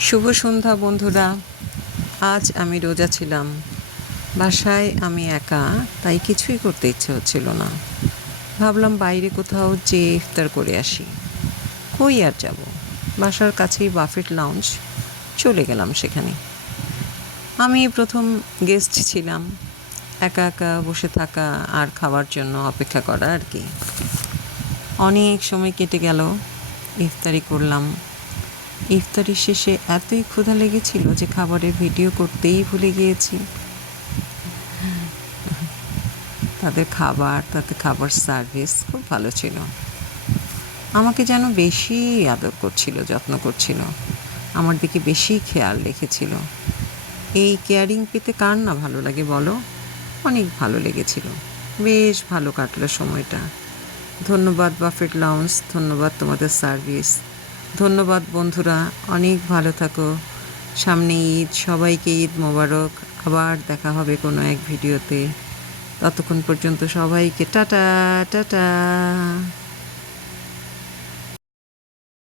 শুভ সন্ধ্যা বন্ধুরা। আজ আমি রোজা ছিলাম, বাসায় আমি একা, তাই কিছুই করতে ইচ্ছে হচ্ছিল না। ভাবলাম বাইরে কোথাও যেয়ে ইফতার করে আসি। কই আর যাব, বাসার কাছেই বাফেট লাউঞ্জ, চলে গেলাম সেখানে। আমি প্রথম গেস্ট ছিলাম, একা একা বসে থাকা আর খাওয়ার জন্য অপেক্ষা করা আর কি। অনেক সময় কেটে গেল, ইফতারি করলাম। ইফতারির শেষে এতই ক্ষুধা লেগেছিল যে খাবারের ভিডিও করতেই ভুলে গিয়েছি। তাতে খাবার সার্ভিস খুব ভালো ছিল। আমাকে যেন বেশি আদর করছিল, যত্ন করছিল, আমার দিকে বেশি খেয়াল রেখেছিল। এই কেয়ারিং পেতে কার না ভালো লাগে বলো? অনেক ভালো লেগেছিল, বেশ ভালো কাটলো সময়টা। ধন্যবাদ বাফেট লাউঞ্জ, ধন্যবাদ তোমাদের সার্ভিস, ধন্যবাদ বন্ধুরা। অনেক ভালো থাকো। সামনে ঈদ, সবাইকে ঈদ মোবারক। আবার দেখা হবে কোনো এক ভিডিওতে। ততক্ষণ পর্যন্ত সবাইকে টাটা টাটা।